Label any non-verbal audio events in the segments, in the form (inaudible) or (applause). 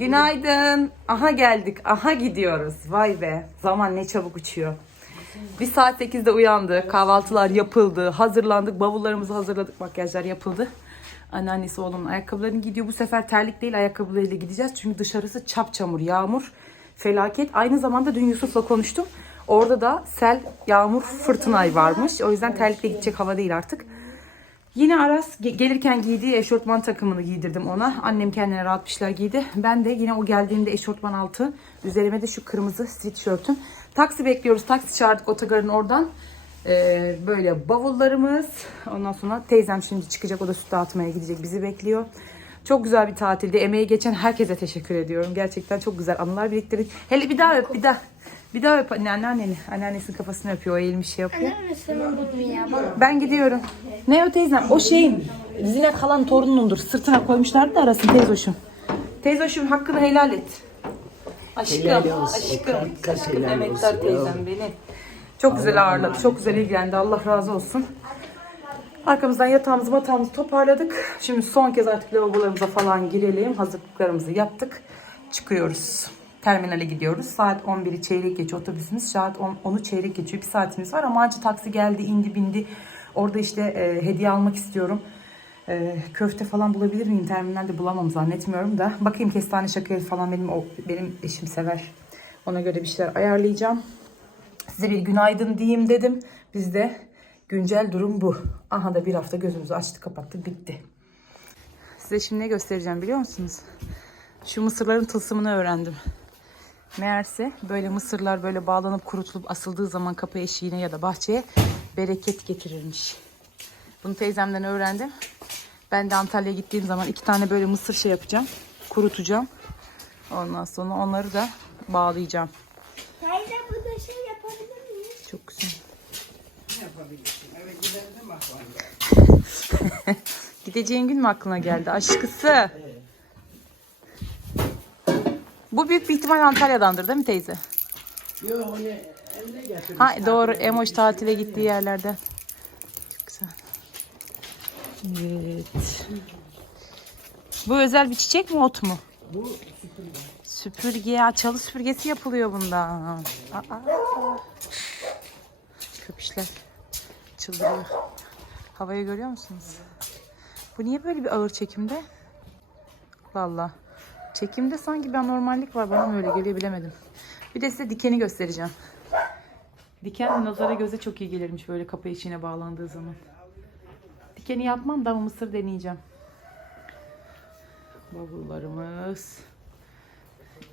Günaydın. Aha geldik. Aha gidiyoruz. Vay be. Zaman ne çabuk uçuyor. Bir saat 8'de uyandık. Kahvaltılar yapıldı. Hazırlandık. Bavullarımızı hazırladık. Makyajlar yapıldı. Anneannesi oğlunun ayakkabılarını gidiyor. Bu sefer terlik değil ayakkabılarıyla gideceğiz. Çünkü dışarısı çap çamur, yağmur, felaket. Aynı zamanda dün Yusuf'la konuştum. Orada da sel, yağmur, fırtına varmış. O yüzden terlikle gidecek hava değil artık. Yine Aras ge- gelirken giydiği eşortman takımını giydirdim ona. Annem kendine rahat bir şeyler giydi. Ben de yine o geldiğinde eşortman altı. Üzerime de şu kırmızı sweatshirt'üm. Taksi bekliyoruz. Taksi çağırdık otogarın oradan. Ee, böyle bavullarımız. Ondan sonra teyzem şimdi çıkacak. O da süt dağıtmaya gidecek. Bizi bekliyor. Çok güzel bir tatildi. Emeği geçen herkese teşekkür ediyorum. Gerçekten çok güzel anılar biriktirdik. Hele bir daha öp bir daha. Bir daha öp anne, anneanneni. Anneannesinin kafasını öpüyor. O eğilmiş şey yapıyor. Ben gidiyorum. Ne o teyzem? O şeyin zine kalan torunundur. Sırtına koymuşlardı da arasın teyzoşum. Teyzoşum hakkını helal et. Aşkım, Helal olsun. aşkım. Kaç Aşkım helal emektar olsun teyzem beni. Çok güzel ağırladı, çok güzel ilgilendi. Allah razı olsun. Arkamızdan yatağımızı batağımızı toparladık. Şimdi son kez artık lavabolarımıza falan girelim. Hazırlıklarımızı yaptık. Çıkıyoruz. Terminale gidiyoruz. Saat 11'i çeyrek geçiyor otobüsümüz. Saat 10, 10'u çeyrek geçiyor. Bir saatimiz var ama acı taksi geldi, indi, bindi. Orada işte e, hediye almak istiyorum. E, köfte falan bulabilir miyim? Terminalde bulamam zannetmiyorum da. Bakayım kestane şakeri falan benim o, benim eşim sever. Ona göre bir şeyler ayarlayacağım. Size bir günaydın diyeyim dedim. Bizde güncel durum bu. Aha da bir hafta gözümüzü açtı kapattık bitti. Size şimdi ne göstereceğim biliyor musunuz? Şu mısırların tılsımını öğrendim. Meğerse böyle mısırlar böyle bağlanıp kurutulup asıldığı zaman kapı eşiğine ya da bahçeye bereket getirirmiş. Bunu teyzemden öğrendim. Ben de Antalya'ya gittiğim zaman iki tane böyle mısır şey yapacağım. Kurutacağım. Ondan sonra onları da bağlayacağım. Teyze burada şey yapabilir miyiz? Çok güzel. (laughs) Gideceğin gün mü aklına geldi aşkısı? Bu büyük bir ihtimal Antalya'dandır değil mi teyze? Yok onu eline getir. Ha doğru Emoş tatile gittiği yerlerden. Çok güzel. Evet. Bu özel bir çiçek mi ot mu? Bu Süpürge ya çalı süpürgesi yapılıyor bundan. Aa, Köpüşler çıldırıyor. Havayı görüyor musunuz? Bu niye böyle bir ağır çekimde? Allah Allah. Çekimde sanki bir anormallik var. Bana mı öyle geliyor bilemedim. Bir de size dikeni göstereceğim. Diken nazara göze çok iyi gelirmiş böyle kapı içine bağlandığı zaman. Dikeni yapmam da mısır deneyeceğim. Bavullarımız.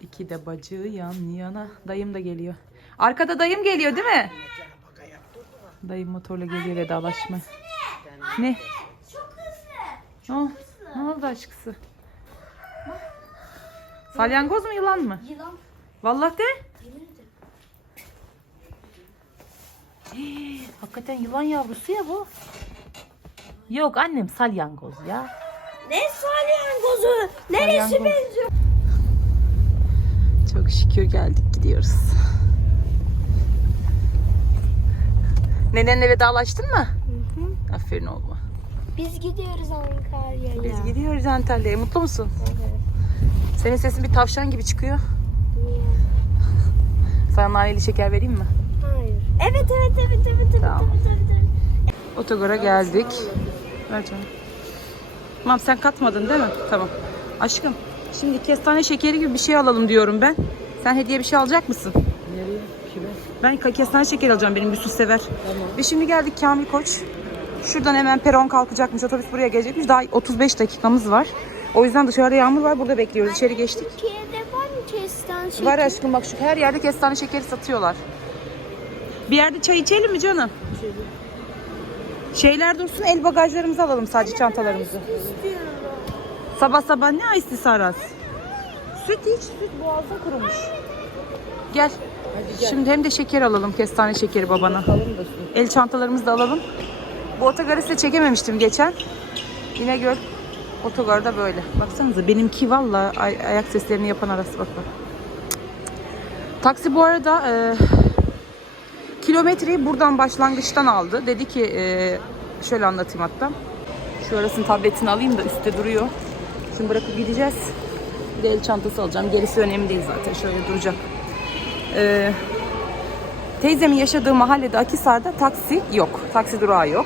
İki de bacı yan yana. Dayım da geliyor. Arkada dayım geliyor değil mi? Dayım motorla geliyor vedalaşma. Ne? Çok hızlı. Ne, ol- ne oldu aşkısı? Salyangoz mu yılan mı? Yılan. Vallahi de. Hii, hakikaten yılan yavrusu ya bu. Yok annem salyangoz ya. Ne salyangozu? Neresi Salyangoz. benziyor? Çok şükür geldik gidiyoruz. Nenenle vedalaştın mı? Aferin oğluma. Biz gidiyoruz Ankara'ya. Biz gidiyoruz Antalya'ya. Mutlu musun? Senin sesin bir tavşan gibi çıkıyor. Niye? Sana naneli şeker vereyim mi? Hayır. Evet evet evet evet evet Tamam. evet evet. evet. Otogara geldik. Ver canım. Tamam sen katmadın değil mi? Tamam. Aşkım şimdi kestane şekeri gibi bir şey alalım diyorum ben. Sen hediye bir şey alacak mısın? nereye? Kime? Ben ka- kestane şekeri alacağım benim Yusuf sever. Ve şimdi geldik Kamil Koç. Şuradan hemen peron kalkacakmış. Otobüs buraya gelecekmiş. Daha 35 dakikamız var. O yüzden dışarıda yağmur var. Burada bekliyoruz. İçeri geçtik. Türkiye'de var mı kestane şekeri? Var aşkım bak şu her yerde kestane şekeri satıyorlar. Bir yerde çay içelim mi canım? Şeyler dursun el bagajlarımızı alalım sadece çantalarımızı. İstiyorum. Sabah sabah ne ayısı Saras? Süt iç, süt boğazın kurumuş. Gel. Şimdi hem de şeker alalım, kestane şekeri babana. El çantalarımızı da alalım. Bu otogarı size çekememiştim geçen. İnegöl otogarda böyle. Baksanıza benimki valla ay- ayak seslerini yapan arası bak bak. Taksi bu arada e, kilometreyi buradan başlangıçtan aldı. Dedi ki e, şöyle anlatayım hatta. Şu arasının tabletini alayım da üstte duruyor. Şimdi bırakıp gideceğiz. Bir de el çantası alacağım. Gerisi önemli değil zaten. Şöyle duracak. Ee, teyzemin yaşadığı mahallede Akisar'da taksi yok. Taksi durağı yok.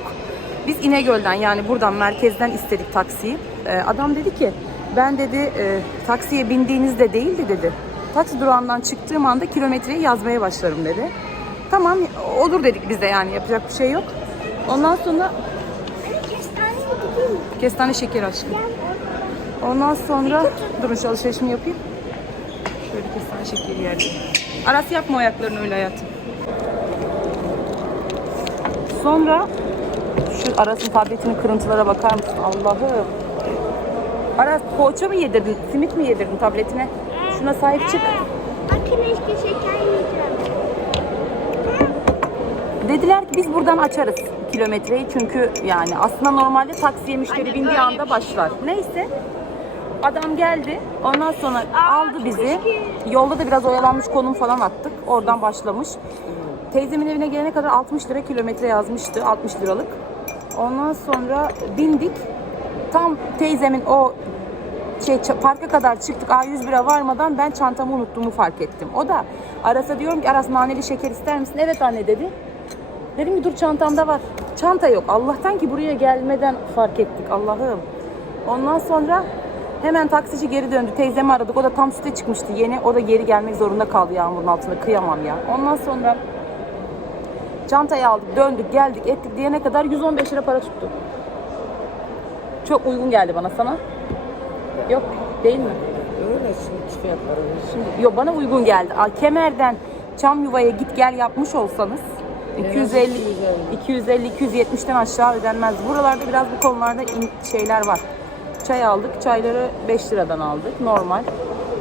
Biz İnegöl'den yani buradan merkezden istedik taksiyi. Ee, adam dedi ki ben dedi e, taksiye bindiğinizde değildi dedi. Taksi durağından çıktığım anda kilometreyi yazmaya başlarım dedi. Tamam olur dedik biz de yani yapacak bir şey yok. Ondan sonra Kestane şeker aşkım. Ondan sonra durun şu alışverişimi yapayım. Şöyle kestane şekeri yerde. Aras yapma ayaklarını öyle hayatım. Sonra şu Aras'ın tabletinin kırıntılara bakar mısın? Allah'ım. Aras poğaça mı yedirdin? Simit mi yedirdin tabletine? Şuna sahip çık. Bakın işte şeker yiyeceğim. Dediler ki biz buradan açarız kilometreyi çünkü yani aslında normalde taksiye müşteri bindiği anda başlar. Neyse adam geldi ondan sonra aldı bizi. Yolda da biraz oyalanmış konum falan attık. Oradan başlamış. Teyzemin evine gelene kadar 60 lira kilometre yazmıştı. 60 liralık. Ondan sonra bindik. Tam teyzemin o şey parka kadar çıktık A101'e varmadan ben çantamı unuttuğumu fark ettim. O da Aras'a diyorum ki Aras naneli şeker ister misin? Evet anne dedi. Dedim ki dur çantamda var. Çanta yok. Allah'tan ki buraya gelmeden fark ettik Allah'ım. Ondan sonra hemen taksici geri döndü. Teyzemi aradık. O da tam süte çıkmıştı yeni. O da geri gelmek zorunda kaldı yağmurun altında. Kıyamam ya. Ondan sonra çantayı aldık, döndük, geldik, ettik diyene kadar 115 lira para tuttu. Çok uygun geldi bana sana. Yok değil mi? Öyle şimdi fiyatları. Şimdi yo bana uygun geldi. Aa, Kemer'den Çamyuva'ya git gel yapmış olsanız 250 250 270'ten aşağı ödenmez. Buralarda biraz bu konularda şeyler var. Çay aldık. Çayları 5 liradan aldık. Normal.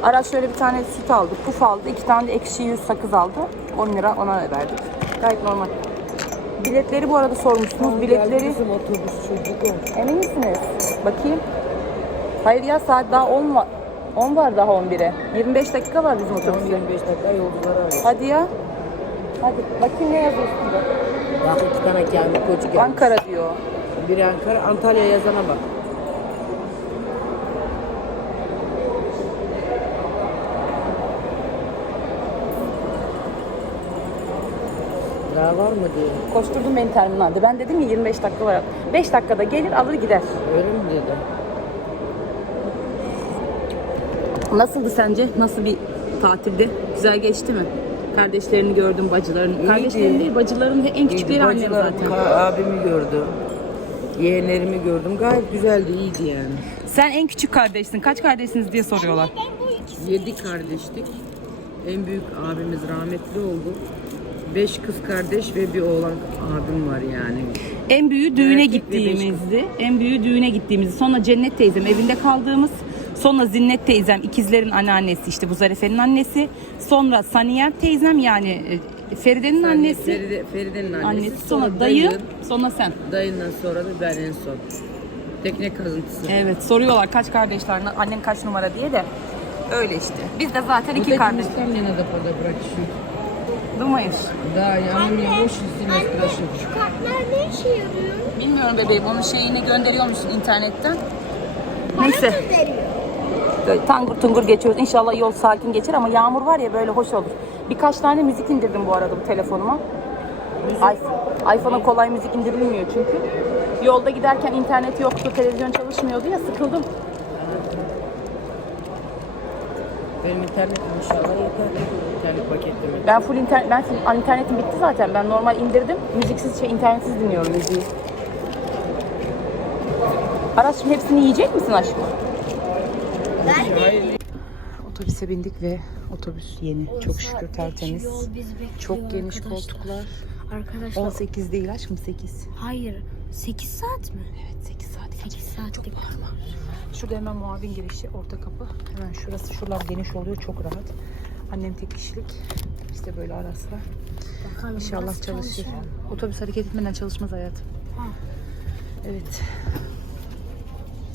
Araç şöyle bir tane süt aldı. Puf aldı. iki tane de ekşi yüz sakız aldı. 10 lira ona verdik. Gayet normal. Biletleri bu arada sormuşsunuz. Biletleri Bizim otobüs çocuk emin misiniz? Bakayım. Hayır ya saat daha 10 var. 10 var daha 11'e. 25 dakika var bizim otobüse. 25 dakika yolcuları arıyor. Hadi ya. Hadi bakayım ne yazıyor üstünde. Bak iki tane kendi koçu gelmiş. Ankara diyor. Biri Ankara, Antalya yazana bak. Daha var mı diye. Koşturdum beni terminalde. Ben dedim ya 25 dakika var. 5 dakikada gelir alır gider. Öyle mi dedi? Nasıldı sence? Nasıl bir tatildi? Güzel geçti mi? Kardeşlerini gördüm, bacılarını. Kardeşlerini değil, bacıların en küçükleri annem Bacılarım, zaten. ka- abimi gördüm. Yeğenlerimi gördüm. Gayet güzeldi, iyiydi yani. Sen en küçük kardeşsin. Kaç kardeşsiniz diye soruyorlar. Yedi kardeştik. En büyük abimiz rahmetli oldu. Beş kız kardeş ve bir oğlan abim var yani. En büyüğü düğüne Erkek ve beş gittiğimizdi. En büyüğü düğüne gittiğimizdi. Sonra Cennet teyzem evinde kaldığımız. Sonra Zinnet teyzem ikizlerin anneannesi işte bu Zarife'nin annesi. Sonra Saniyer teyzem yani e, Feride'nin annesi. Feride, Feride'nin annesi. Annesi sonra dayı, sonra sen. Dayından sonra da ben en son. Tekne kazıntısı. Evet soruyorlar kaç kardeşler, annen kaç numara diye de öyle işte. Biz de zaten iki kardeş. Там мне надо подобрать чуть. Durmayız. Да, я у меня очень сильно спрашивают. Şu kartlar ne işe yarıyor? Bilmiyorum bebeğim onun şeyini gönderiyor musun internetten? Bana Neyse. gönderiyor. Böyle tangur tungur geçiyoruz. İnşallah yol sakin geçer ama yağmur var ya böyle hoş olur. Birkaç tane müzik indirdim bu arada bu telefonuma. iPhone- iPhone'a kolay müzik indirilmiyor çünkü. Yolda giderken internet yoktu, televizyon çalışmıyordu ya sıkıldım. Benim internetim inşallah yeter. İnternet paketleme. Ben full internet, ben full- internetim bitti zaten. Ben normal indirdim. Müziksiz şey internetsiz dinliyorum müziği. Şimdi hepsini yiyecek misin aşkım? Otobüse bindik ve otobüs yeni. Çok şükür tertemiz. Çok geniş koltuklar. Arkadaşlar 18 değil aşkım 8. hayır 8 saat mi? Evet 8 saat. 8 saatlik. Şurada hemen muavin girişi orta kapı. Hemen şurası şuralar geniş oluyor çok rahat. Annem tek kişilik. İşte böyle arasla. Bakalım İnşallah çalışır. çalışıyor. Otobüs hareket etmeden çalışmaz hayatım. Ha. Evet.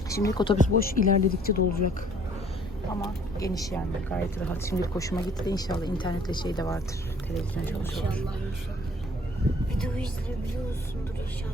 Şimdilik otobüs boş ilerledikçe dolacak. Ama geniş yani gayet rahat. Şimdi hoşuma gitti. İnşallah internetle şey de vardır. Televizyon çalışıyor. İnşallah inşallah. Video izleyebiliyorsundur inşallah.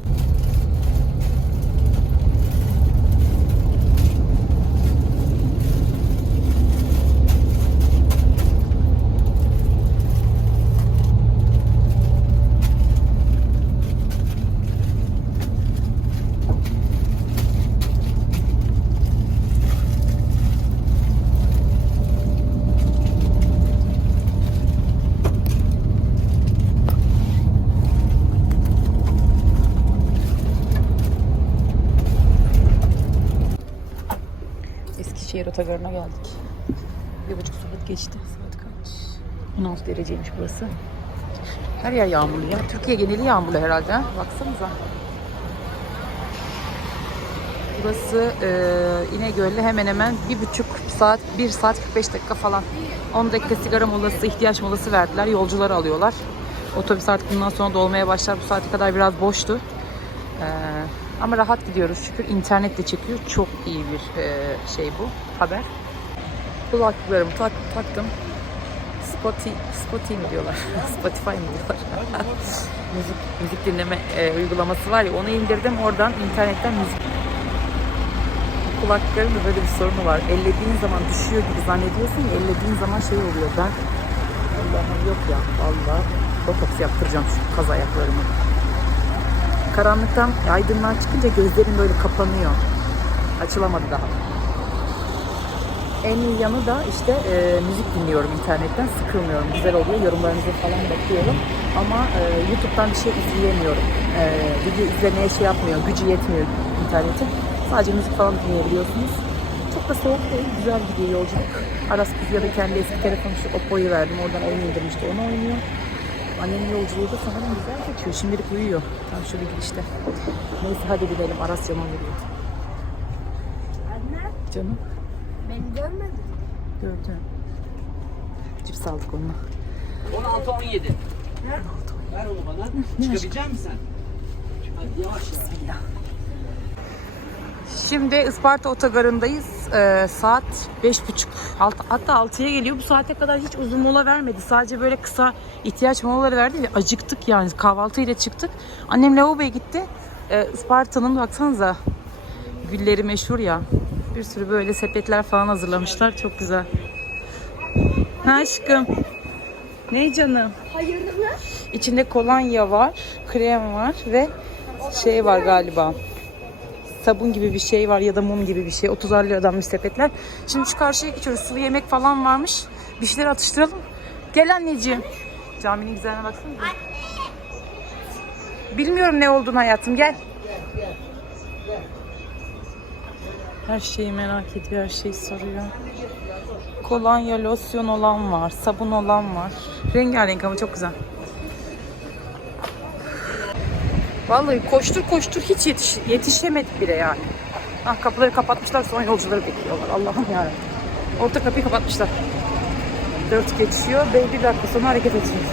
Eskişehir otogarına geldik. Bir buçuk saat geçti. Saat kaç? 16 dereceymiş burası. Her yer yağmurlu ya. Türkiye geneli yağmurlu herhalde. ha? Baksanıza. Burası e, İnegöl'le hemen hemen bir buçuk saat, bir saat 45 dakika falan. 10 dakika sigara molası, ihtiyaç molası verdiler. Yolcuları alıyorlar. Otobüs artık bundan sonra dolmaya başlar. Bu saate kadar biraz boştu. E, ama rahat gidiyoruz. Şükür internet de çekiyor. Çok iyi bir e, şey bu haber. Kulaklıklarımı tak, taktım. Spotify, Spotify mi diyorlar? (laughs) Spotify mı diyorlar? (laughs) müzik, müzik dinleme e, uygulaması var ya onu indirdim. Oradan internetten müzik kulaklıkların da böyle bir sorunu var. Ellediğin zaman düşüyor gibi zannediyorsun ya ellediğin zaman şey oluyor. Ben Allah'ım yok ya vallahi botoks yaptıracağım şu kaz ayaklarımı. Karanlıktan aydınlığa çıkınca gözlerim böyle kapanıyor. Açılamadı daha. En iyi yanı da işte e, müzik dinliyorum internetten. Sıkılmıyorum. Güzel oluyor. Yorumlarınıza falan bakıyorum. Ama e, YouTube'dan bir şey izleyemiyorum. E, video izlemeye şey yapmıyor. Gücü yetmiyor internetin. Sadece müzik falan dinleyebiliyorsunuz. Çok da soğuk değil. Güzel gidiyor yolculuk. Aras kız ya da kendi eski telefonu şu Oppo'yu verdim. Oradan oyun indirmişti. Onu oynuyor. Annemin yolculuğu da sanırım güzel geçiyor. Şimdilik uyuyor. Tam şöyle gidişte. Neyse hadi gidelim. Aras cama vuruyor. Anne Canım. beni görmedin. Gördüm. Cips aldık onunla. 16-17. Ver onu bana. Çıkabilecek misin sen? Hadi yavaş ya. Şimdi Isparta otogarındayız. Ee, saat beş buçuk, alt- hatta 6'ya geliyor. Bu saate kadar hiç uzun mola vermedi. Sadece böyle kısa ihtiyaç molaları verdi ve acıktık yani. Kahvaltıyla çıktık. Annem lavaboya gitti. Ee, Isparta'nın baksanıza gülleri meşhur ya. Bir sürü böyle sepetler falan hazırlamışlar. Çok güzel. Ha aşkım. Ne canım? Hayırlı İçinde kolonya var, krem var ve şey var galiba. Sabun gibi bir şey var ya da mum gibi bir şey. 30 liradan bir sepetler. Şimdi şu karşıya geçiyoruz. Sulu yemek falan varmış. Bir şeyler atıştıralım. Gel anneciğim. Caminin güzelliğine baksana. Bilmiyorum ne olduğunu hayatım. Gel. Her şeyi merak ediyor. Her şeyi soruyor. Kolonya, losyon olan var. Sabun olan var. Rengarenk ama çok güzel. Vallahi koştur koştur hiç yetiş, yetişemedik bile yani. Ah kapıları kapatmışlar son yolcuları bekliyorlar. Allah'ım yarabbim. Orta kapıyı kapatmışlar. Dört geçiyor. Bey bir dakika sonra hareket edeceğiz.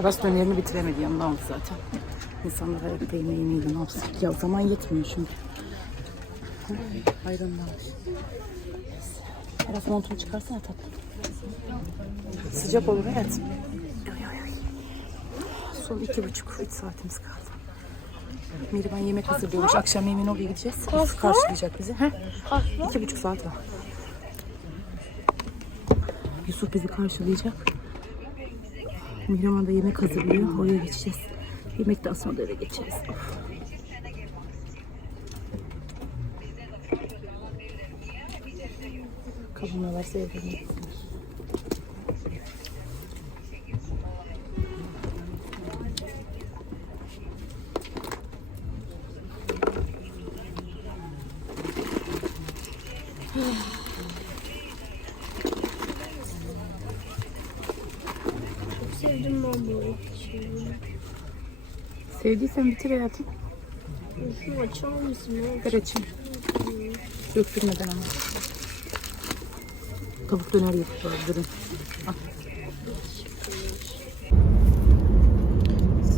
Aras dönerini bitiremedi yanında aldı zaten. İnsanlar ayakta yemeğini yiyor ne yapsın. Ya zaman yetmiyor çünkü. Ayran varmış. Aras montumu çıkarsana tatlım. Sıcak olur evet. Son iki buçuk, üç saatimiz kaldı. Mihriban yemek hazırlıyormuş. Akşam yemeğine oraya gideceğiz. Karşılayacak bizi. Heh. İki buçuk saat var. Yusuf bizi karşılayacak. Mihriban da yemek hazırlıyor. Oraya geçeceğiz. Yemek de asmadı eve geçeceğiz. Of. Kabına varsa Sevdiysen bitir hayatım. Şunu açar mısın? Ver açayım. Döktürmeden ama. Tavuk döner yapacağız durun. Al.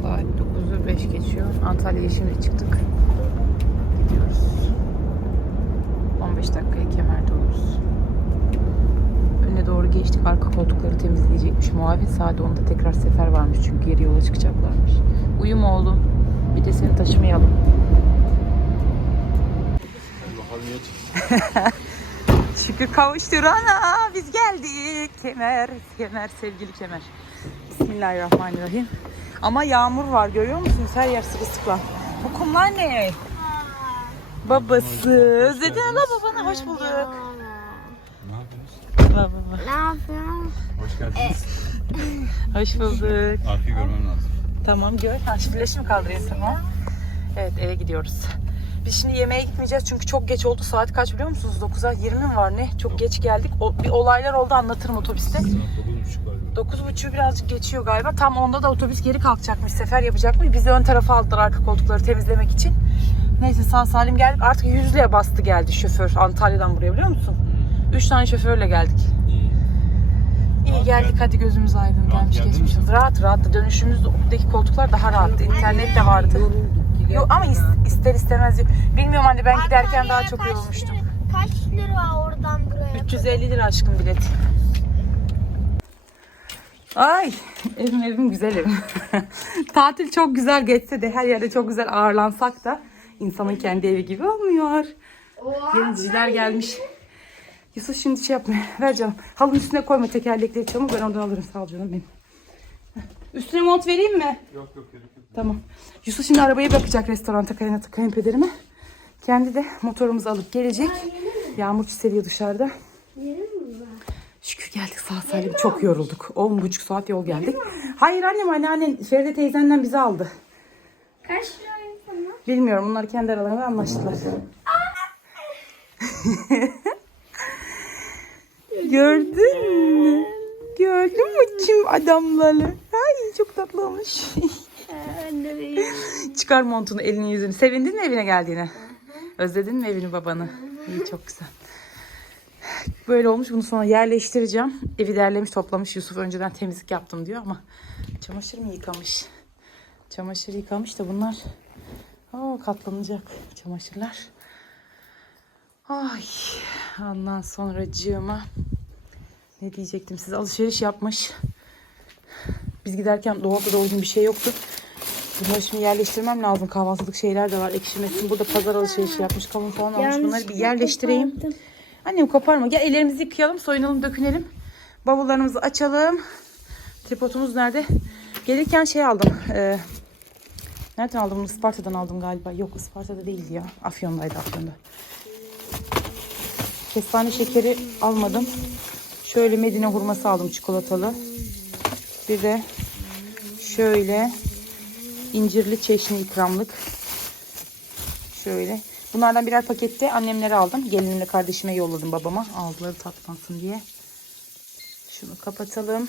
Saat 9'u 5 geçiyor. Antalya'ya şimdi çıktık. Gidiyoruz. 15 dakikaya kemerde oluruz. Doğru geçtik. Arka koltukları temizleyecekmiş muavin. Saat 10'da tekrar sefer varmış çünkü geri yola çıkacaklarmış. Uyum oğlum. Bir de seni taşımayalım. (laughs) Şükür kavuşturana biz geldik. Kemer, kemer, sevgili kemer. Bismillahirrahmanirrahim. Ama yağmur var görüyor musunuz? Her yer sırılsıklam. Bu kumlar ne? Babası. Özledin hala babanı. Hoş bulduk. Baba. Ne yapıyorsun? Hoş geldiniz. Hoş bulduk. Arfi görmem lazım. Tamam gör. Ha, şimdi mı kaldırayım tamam. Evet eve gidiyoruz. Biz şimdi yemeğe gitmeyeceğiz çünkü çok geç oldu. Saat kaç biliyor musunuz? 9'a 20 mi var ne? Çok geç geldik. O, bir olaylar oldu anlatırım otobüste. 9.30 birazcık geçiyor galiba. Tam onda da otobüs geri kalkacakmış. Sefer yapacakmış. Bizi ön tarafa aldılar arka koltukları temizlemek için. Neyse sağ salim geldik. Artık yüzlüğe bastı geldi şoför Antalya'dan buraya biliyor musun? Üç tane şoförle geldik. İyi geldik hadi gözümüz aydın gelmiş geçmişiz. Rahat rahat dönüşümüzdeki koltuklar daha rahattı. İnternet de vardı. Yok ama is- ister istemez. Bilmiyorum anne ben giderken daha çok kaç yorulmuştum. lira- Kaç lira oradan buraya? 350 lira aşkım bilet. Ay evim evim güzel evim. (laughs) Tatil çok güzel geçse de her yerde çok güzel ağırlansak da insanın kendi evi gibi olmuyor. Yeniciler gelmiş. Yusuf şimdi şey yapma. (laughs) Ver canım. Halının üstüne koyma tekerlekleri çamur. Ben oradan alırım. Sağ ol canım benim. Üstüne mont vereyim mi? Yok yok gerek yok. Tamam. Yusuf şimdi arabayı bakacak restoranta kayınatı kayınpederime. Kendi de motorumuzu alıp gelecek. Yağmur çiseliyor dışarıda. Şükür geldik sağ salim. Çok yorulduk. 10 buçuk saat yol geldik. Hayır annem anneannen Feride teyzenden bizi aldı. Kaç sana? Bilmiyorum. Bunlar kendi aralarında anlaştılar. (laughs) Gördün mü? Gördün mü kim adamları? Ay çok tatlı olmuş. Çıkar montunu elini yüzünü. Sevindin mi evine geldiğine? Özledin mi evini babanı? İyi çok güzel. Böyle olmuş. Bunu sonra yerleştireceğim. Evi derlemiş toplamış. Yusuf önceden temizlik yaptım diyor ama çamaşır mı yıkamış? Çamaşır yıkamış da bunlar Oo, katlanacak çamaşırlar. Ay ondan sonra cığıma ne diyecektim siz alışveriş yapmış. Biz giderken dolapta doğru bir şey yoktu. Bunları şimdi yerleştirmem lazım. Kahvaltılık şeyler de var. Ekşimesin. Burada pazar alışverişi yapmış. Kavun falan almış. Bunları bir yerleştireyim. Annem koparma. Gel ellerimizi yıkayalım, soyunalım, dökünelim. Bavullarımızı açalım. Tripodumuz nerede? Gelirken şey aldım. E, nereden aldım bunu? Isparta'dan aldım galiba. Yok Isparta'da değildi ya. Afyon'daydı Afyon'da. Kestane şekeri almadım. Şöyle Medine hurması aldım çikolatalı. Bir de şöyle incirli çeşni ikramlık. Şöyle. Bunlardan birer pakette annemlere aldım. Gelinimle kardeşime yolladım babama. Ağızları tatlansın diye. Şunu kapatalım.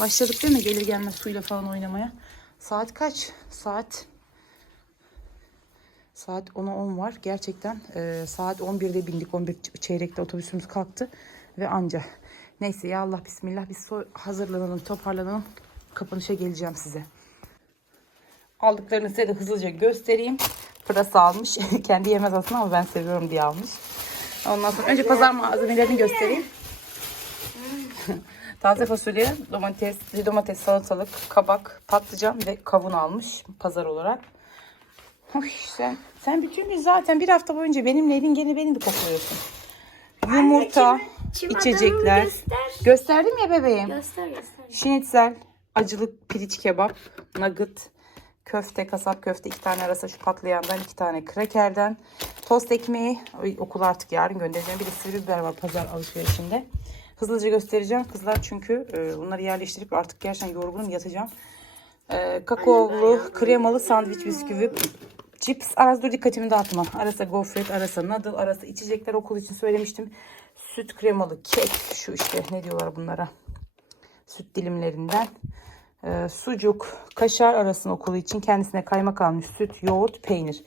Başladık değil mi? Gelir gelmez suyla falan oynamaya. Saat kaç? Saat Saat 10'a 10 var. Gerçekten e, saat 11'de bindik. 11 çeyrekte otobüsümüz kalktı. Ve anca. Neyse ya Allah bismillah. Biz hazırlanalım, toparlanalım. Kapanışa geleceğim size. Aldıklarını size de hızlıca göstereyim. Pırasa almış. (laughs) Kendi yemez aslında ama ben seviyorum diye almış. Ondan sonra önce pazar malzemelerini göstereyim. (laughs) Taze fasulye, domates, domates, salatalık, kabak, patlıcan ve kavun almış pazar olarak. Oy, sen, sen bütün gün zaten bir hafta boyunca benimle elin gene beni bir kokluyorsun. Yumurta, adamımı içecekler. göster. Gösterdim ya bebeğim. Göster göster. Şinitzel, acılık piliç kebap, nugget, köfte, kasap köfte iki tane arası şu patlayandan iki tane krakerden, tost ekmeği, Ay, okul artık yarın göndereceğim. Bir de sivri biber var pazar alışverişinde. Hızlıca göstereceğim kızlar çünkü e, bunları yerleştirip artık gerçekten yorgunum yatacağım. E, kakaolu, kremalı sandviç bisküvi, cips. Arası dur dikkatimi dağıtma. Arası gofret, arası noodle, arası içecekler okul için söylemiştim. Süt kremalı kek, şu işte ne diyorlar bunlara süt dilimlerinden. Ee, sucuk, kaşar arasın okulu için kendisine kaymak almış. Süt, yoğurt, peynir.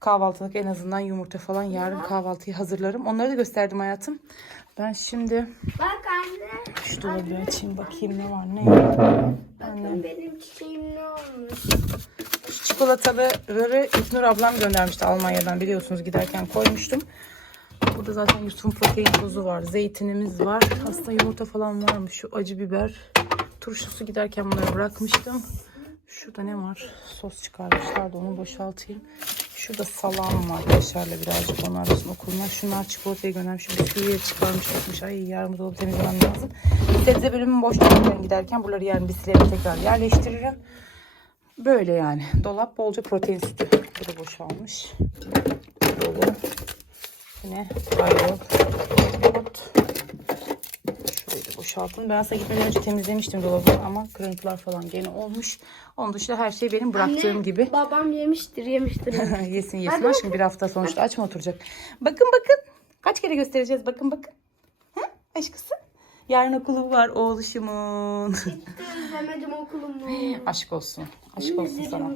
Kahvaltılık en azından yumurta falan yarın kahvaltıyı hazırlarım. Onları da gösterdim hayatım. Ben şimdi Bak anne. şu dolabı açayım bakayım ne var ne yok. Bakın benim çiçeğim ne olmuş. Çikolataları İknur ablam göndermişti Almanya'dan biliyorsunuz giderken koymuştum. Burada zaten Yusuf'un protein tozu var. Zeytinimiz var. Aslında yumurta falan varmış. Şu acı biber. Turşusu giderken bunları bırakmıştım. Şurada ne var? Sos çıkarmışlar da onu boşaltayım. Şurada salam var. Kaşarla birazcık onun arasında okullar. Şunlar çikolatayı göndermiş. Şu bisküviyi çıkarmış atmış. Ay yarın dolabı temizlemem lazım. Sebze bölümüm boş zaten giderken. Buraları yarın bisilere tekrar yerleştiririm. Böyle yani. Dolap bolca protein sütü. Bu da boşalmış. Dolu. Yine ayol. Ot. Şurayı da boşalt. boşaltalım. Ben aslında gitmeden önce temizlemiştim dolabı ama kırıntılar falan gene olmuş. Onun dışında her şey benim bıraktığım gibi. Babam yemiştir yemiştir. (laughs) yesin yesin aşkım bir hafta sonuçta aç mı oturacak? Bakın bakın. Kaç kere göstereceğiz bakın bakın. Ha? Aşkısı. Yarın okulu var oğluşumun. İzlemedim okulumu. (laughs) Aşk olsun. Aşk olsun sana.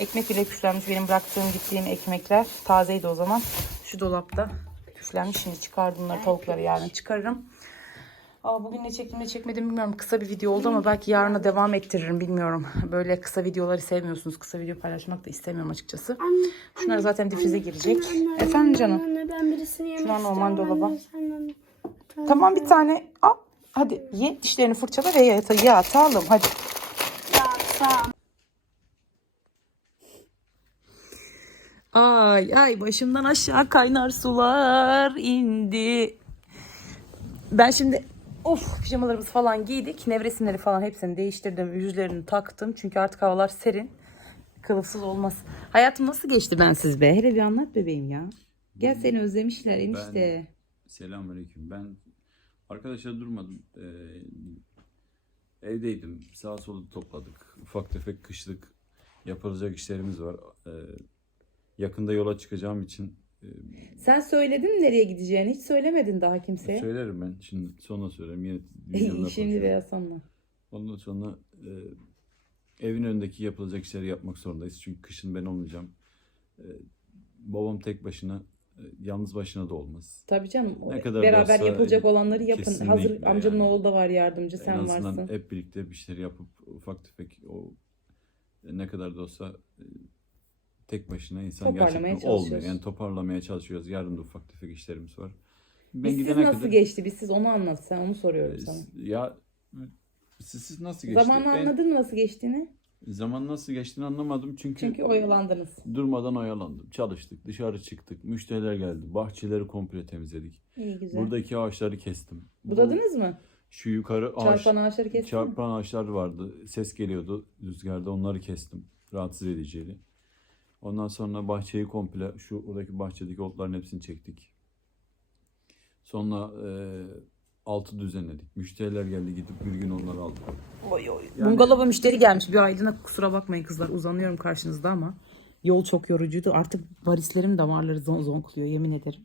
Ekmek bile küflenmiş. Benim bıraktığım gittiğim ekmekler tazeydi o zaman. Şu dolapta küflenmiş. Şimdi çıkardım bunları tavukları yarın çıkarırım. Aa, bugün ne çektim ne çekmedim bilmiyorum. Kısa bir video oldu ama belki yarına devam ettiririm bilmiyorum. Böyle kısa videoları sevmiyorsunuz. Kısa video paylaşmak da istemiyorum açıkçası. Şunlar zaten difrize girecek. Efendim canım. Anne ben birisini yemek Şunlar normal dolaba. Anne, senden- Tamam bir tane al. Hadi ye dişlerini fırçala ve yata, yatalım. Hadi. Ya sağ Ay ay başımdan aşağı kaynar sular indi. Ben şimdi of pijamalarımızı falan giydik. Nevresimleri falan hepsini değiştirdim. Yüzlerini taktım. Çünkü artık havalar serin. Kılıfsız olmaz. Hayatım nasıl geçti bensiz be? Hele bir anlat bebeğim ya. Gel seni özlemişler enişte. Selamünaleyküm. Ben arkadaşlar durmadım. Ee, evdeydim. Sağa solu topladık. Ufak tefek kışlık yapılacak işlerimiz var. Ee, yakında yola çıkacağım için e, Sen söyledin mi nereye gideceğini? Hiç söylemedin daha kimseye. söylerim ben. Şimdi sonra söylerim. Yine (laughs) videomda Şimdi konuşurum. veya sonra. Ondan sonra e, evin önündeki yapılacak işleri yapmak zorundayız. Çünkü kışın ben olmayacağım. E, babam tek başına, yalnız başına da olmaz. Tabii canım. Ne kadar da Beraber yapılacak olanları yapın. kesinlikle Hazır yani. oğlu da var yardımcı. en Sen azından varsın. hep birlikte bir şeyler yapıp ufak tefek o ne kadar da olsa e, tek başına insan gerçekten olmuyor. Yani toparlamaya çalışıyoruz. Yarın da ufak tefek işlerimiz var. Ben Biz siz nasıl kadar- geçti? Biz siz onu anlat. Sen onu soruyorum E, sana. Ya siz, siz nasıl geçti? Zamanı Ben- anladın mı nasıl geçtiğini? Zaman nasıl geçtiğini anlamadım çünkü Çünkü oyalandınız. durmadan oyalandım. Çalıştık, dışarı çıktık, müşteriler geldi. Bahçeleri komple temizledik. İyi güzel. Buradaki ağaçları kestim. Bu- Budadınız mı? Şu yukarı ağaç, Çarpan ağaçları kestin mi? çarpan ağaçlar vardı. Ses geliyordu rüzgarda. Onları kestim. Rahatsız ediciydi. Ondan sonra bahçeyi komple şu oradaki bahçedeki otların hepsini çektik. Sonra e, altı düzenledik. Müşteriler geldi gidip bir gün onları aldık. Oy oy. Yani- Bungalova müşteri gelmiş. Bir aydına kusura bakmayın kızlar. Uzanıyorum karşınızda ama yol çok yorucuydu. Artık varislerim damarları zon zonkluyor yemin ederim.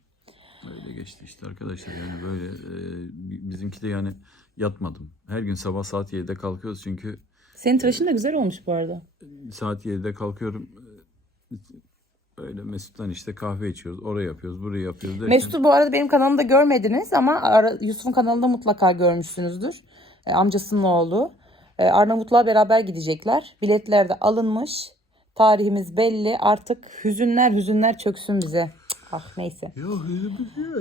Öyle geçti işte arkadaşlar yani böyle e, bi- bizimki de yani yatmadım. Her gün sabah saat 7'de kalkıyoruz çünkü Senin tıraşın da güzel olmuş bu arada. saat 7'de kalkıyorum. Öyle Mesut'tan işte kahve içiyoruz. Oraya yapıyoruz, buraya yapıyoruz derken Mesut'u bu arada benim kanalımda görmediniz ama Yusuf'un kanalında mutlaka görmüşsünüzdür. E, amcasının oğlu. E, Arnavutluğa beraber gidecekler. Biletler de alınmış. Tarihimiz belli. Artık hüzünler hüzünler çöksün bize. Ah neyse.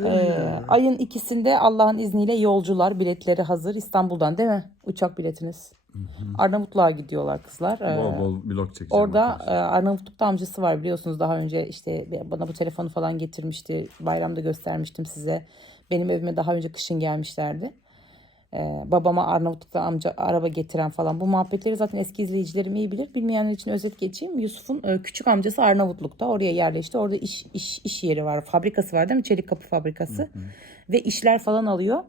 Ee, ayın ikisinde Allah'ın izniyle yolcular biletleri hazır İstanbul'dan değil mi? Uçak biletiniz. Arnavutluğa gidiyorlar kızlar. Ee, bol bol vlog çekeceğim. Orada e, arkadaşlar. Arnavutluk'ta amcası var biliyorsunuz daha önce işte bana bu telefonu falan getirmişti. Bayramda göstermiştim size. Benim evime daha önce kışın gelmişlerdi. Ee, babama Arnavutluk'ta amca araba getiren falan. Bu muhabbetleri zaten eski izleyicilerim iyi bilir. Bilmeyenler için özet geçeyim. Yusuf'un e, küçük amcası Arnavutluk'ta. Oraya yerleşti. Orada iş iş iş yeri var. Fabrikası var değil mi? Çelik kapı fabrikası. Ve işler falan alıyor.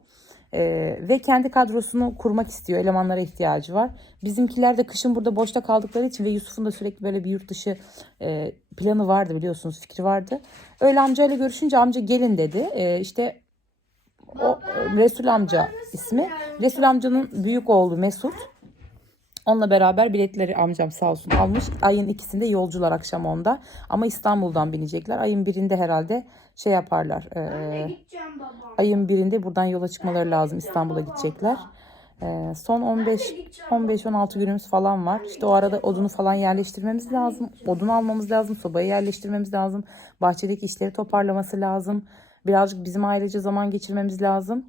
Ee, ve kendi kadrosunu kurmak istiyor. Elemanlara ihtiyacı var. Bizimkiler de kışın burada boşta kaldıkları için ve Yusuf'un da sürekli böyle bir yurt dışı e, planı vardı biliyorsunuz fikri vardı. Öyle amcayla görüşünce amca gelin dedi. Ee, işte o e, Resul amca ismi. Resul amcanın büyük oğlu Mesut. Onunla beraber biletleri amcam sağ olsun almış. Ayın ikisinde yolcular akşam onda. Ama İstanbul'dan binecekler. Ayın birinde herhalde şey yaparlar. e, ayın birinde buradan yola çıkmaları lazım. İstanbul'a gidecekler. Ee, son 15 15-16 günümüz falan var. İşte o arada odunu falan yerleştirmemiz lazım. Odun almamız lazım. Sobayı yerleştirmemiz lazım. Bahçedeki işleri toparlaması lazım. Birazcık bizim ailece zaman geçirmemiz lazım.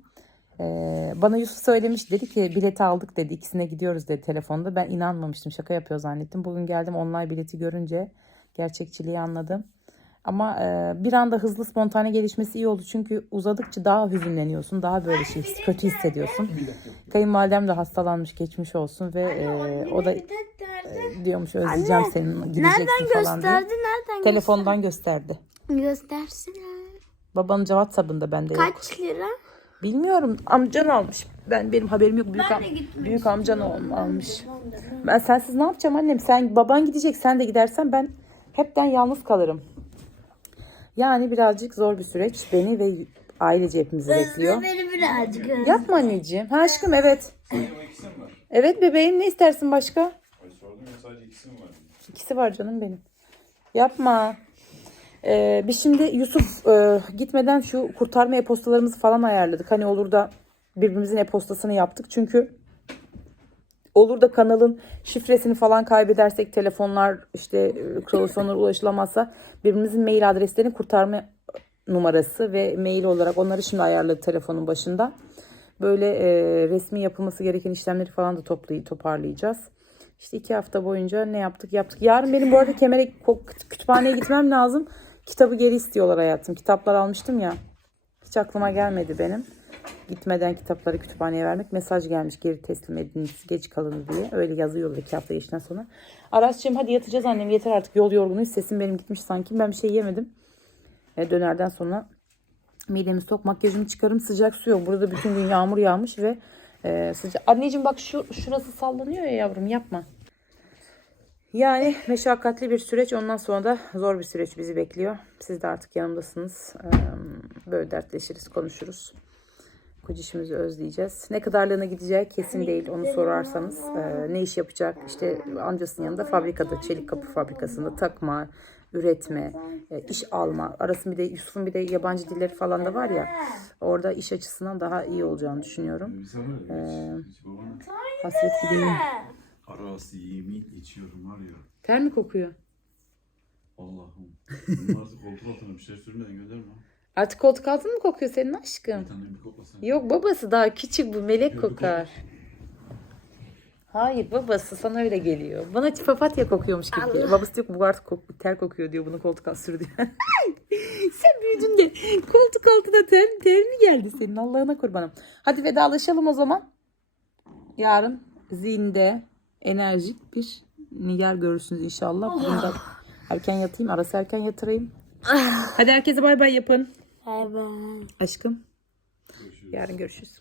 Ee, bana Yusuf söylemiş dedi ki bileti aldık dedi. İkisine gidiyoruz dedi telefonda. Ben inanmamıştım. Şaka yapıyor zannettim. Bugün geldim online bileti görünce gerçekçiliği anladım. Ama e, bir anda hızlı spontane gelişmesi iyi oldu. Çünkü uzadıkça daha hüzünleniyorsun. Daha böyle şey kötü hissediyorsun. Kayınvalidem de hastalanmış geçmiş olsun ve e, o da e, diyormuş özleyeceğim senin gideceksin Nereden falan diye. gösterdi? Nereden Telefondan gösterdi. gösterdi? Göstersene. Babanın WhatsApp'ında bende yok. Kaç lira? Bilmiyorum. Amcan almış. Ben benim haberim yok. Büyük, am- büyük amcan ol- almış. Ben sensiz ne yapacağım annem? Sen baban gidecek, sen de gidersen ben hepten yalnız kalırım. Yani birazcık zor bir süreç. Beni ve ailece hepimizi bekliyor. Beni birazcık. Yapma anneciğim. Ha aşkım evet. Evet bebeğim ne istersin başka? Sordum ya sadece ikisi mi var? İkisi var canım benim. Yapma. Ee, biz şimdi Yusuf e, gitmeden şu kurtarma e-postalarımızı falan ayarladık. Hani olur da birbirimizin e-postasını yaptık. Çünkü olur da kanalın şifresini falan kaybedersek telefonlar işte e, crossowner ulaşılamazsa birbirimizin mail adreslerini kurtarma numarası ve mail olarak onları şimdi ayarladık telefonun başında. Böyle e, resmi yapılması gereken işlemleri falan da toplay toparlayacağız. İşte iki hafta boyunca ne yaptık yaptık. Yarın benim bu arada Kemer'e kütüphaneye gitmem lazım. Kitabı geri istiyorlar hayatım. Kitaplar almıştım ya. Hiç aklıma gelmedi benim. Gitmeden kitapları kütüphaneye vermek. Mesaj gelmiş geri teslim ediniz geç kalın diye. Öyle yazıyorlar iki hafta geçten sonra. Aras'cığım hadi yatacağız annem yeter artık yol yorgunuyuz. Sesim benim gitmiş sanki. Ben bir şey yemedim. E, dönerden sonra midemi sok makyajımı çıkarım sıcak su yok. Burada bütün gün yağmur yağmış ve e, sıcak. Anneciğim bak şu şurası sallanıyor ya yavrum yapma. Yani meşakkatli bir süreç ondan sonra da zor bir süreç bizi bekliyor. Siz de artık yanımdasınız. Ee, Böyle dertleşiriz, konuşuruz. Kocişimizi özleyeceğiz. Ne kadarlığına gideceği kesin değil onu sorarsanız. Ee, ne iş yapacak? İşte amcasının yanında fabrikada, çelik kapı fabrikasında takma, üretme, iş alma. Arasın bir de Yusuf'un bir de yabancı dilleri falan da var ya. Orada iş açısından daha iyi olacağını düşünüyorum. Babana Hasret gideyim. Arası yemin içiyorum var ya. Ter mi kokuyor? Allah'ım. Numarası koltuk altına bir şey sürmeden gönderme. Artık koltuk altın mı kokuyor senin aşkım? Bir tane bir koklasana. Yok babası daha küçük bu melek Yok, kokar. Hayır babası sana öyle geliyor. Bana papatya kokuyormuş gibi geliyor. Babası diyor ki bu artık kok ter kokuyor diyor bunu koltuk altı sür diyor. (laughs) Sen büyüdün de koltuk altına ter, ter mi geldi senin Allah'ına kurbanım. Hadi vedalaşalım o zaman. Yarın zinde enerjik bir nigar görürsünüz inşallah. Bugün de erken yatayım arası erken yatırayım. Hadi herkese bay bay yapın. Bay bay. Aşkım. Yarın görüşürüz.